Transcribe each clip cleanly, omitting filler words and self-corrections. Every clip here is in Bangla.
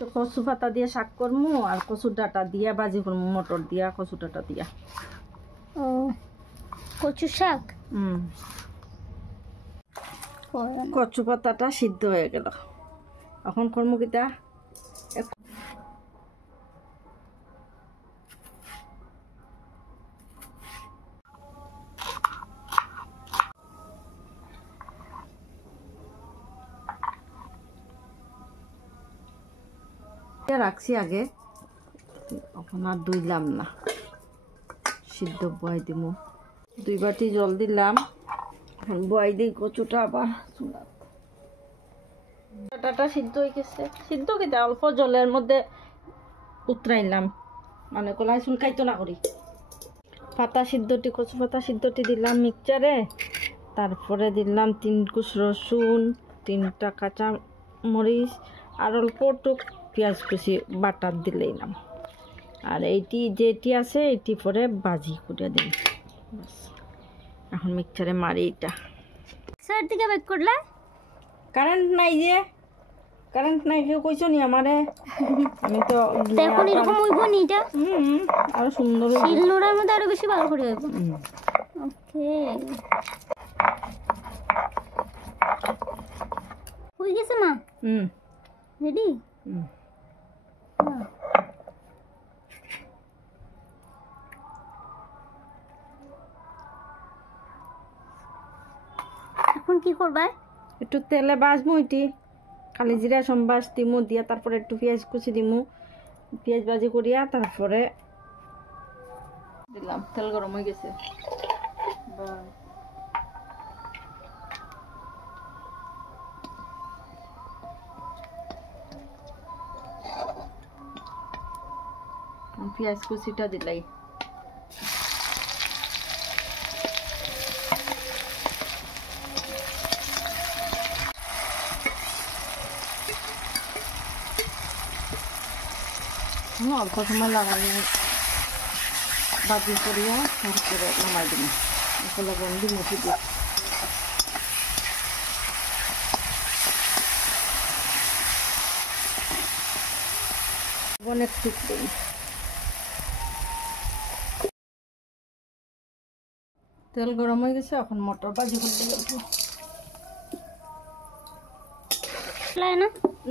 তো কচু পাতা দিয়ে শাক করমু আর কচুর ডাটা দিয়া ভাজি করমু মটর দিয়া কচু ডাটা দিয়া। ও কচু শাক। কচু পাতাটা সিদ্ধ হয়ে গেল, এখন করমু কিটা রাখছি আগে, এখন আর ধুইলাম না, সিদ্ধ বয়াই দিব। 2 বাটি জল দিলাম, এখন বয়াই দিই কচুটা। আবার ডাটাটা সিদ্ধ হয়ে গেছে, সিদ্ধ খেতে অল্প জলের মধ্যে উতরাইলাম, মানে কলাই চুলকাইতো না করি। পাতা সিদ্ধটি কচু পাতা সিদ্ধটি দিলাম মিক্সচারে, তারপরে দিলাম 3 কুচ রসুন, 3টা কাঁচা মরিচ আর অল্প টুক পেঁয়াজ কুচি বাটার দিলেই নাম। আর এইটি যেটি আছে এটি পরে ভাজি করে দিন। এখন মিক্সচারে মারি। এটা স্যার থেকে বেক করলা, কারেন্ট নাই যে, কারেন্ট নাই কেউ কইছো নি আমারে? আমি তো এখন এরকম হইব নি এটা, আরো সুন্দর শিল নোড়ার মধ্যে আরো বেশি ভালো করে হইব। ওকে হয়ে গেছে মা। রেডি। এখন কি করবা? একটু তেলে ভাজবো, এটি খালি জিরা সম্বাস দিমু, দিয়া তারপরে একটু পেঁয়াজ কুচি দিমু, পেঁয়াজ ভাজি করিয়া তারপরে দিলাম। তেল গরম হয়ে গেছে, পেঁয়াজ কুচিটা দিলাই। অল্প সময় লাগালে ভাজি করিয়া তারপরে নামাই দিন, লবণ দিন মুঠি দিয়ে। অনেক ঠিক দিন। তেল গরম হয়ে গেছে, এখন মটর ভাজি করতে যাবো।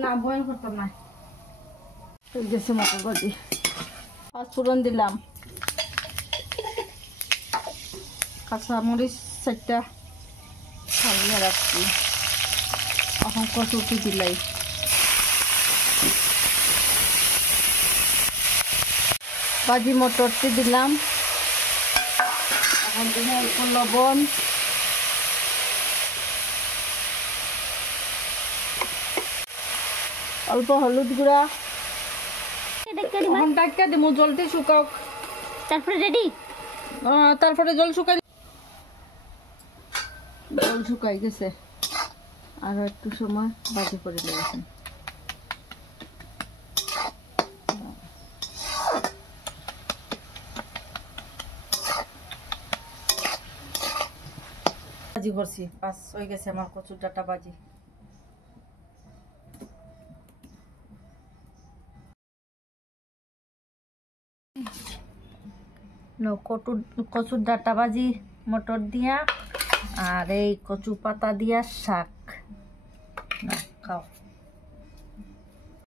না বয়েল করতাম না, গেছে মটর ভাজি। পাঁচফোড়ন দিলাম, কাঁচা মরিচ 4টা ছাড়িয়ে রাখছি। এখন কচুটি দিলাই, ভাজি মটরটি দিলাম। এখন দিলাম অল্প লবণ, অল্প হলুদ গুঁড়া, এখন ডাক্কা দিব, জলটি শুকাও, তারপরে রেডি। তারপরে জল শুকাই গেছে, আরো একটু সময় ভাজি করে দিয়েছেন। ভাজি করছি, বাস হয়ে গেছে আমার কচুর ডাটা ভাজি। কচুর ডাটা ভাজি মটর দিয়া আর এই কচু পাতা দিয়া শাক।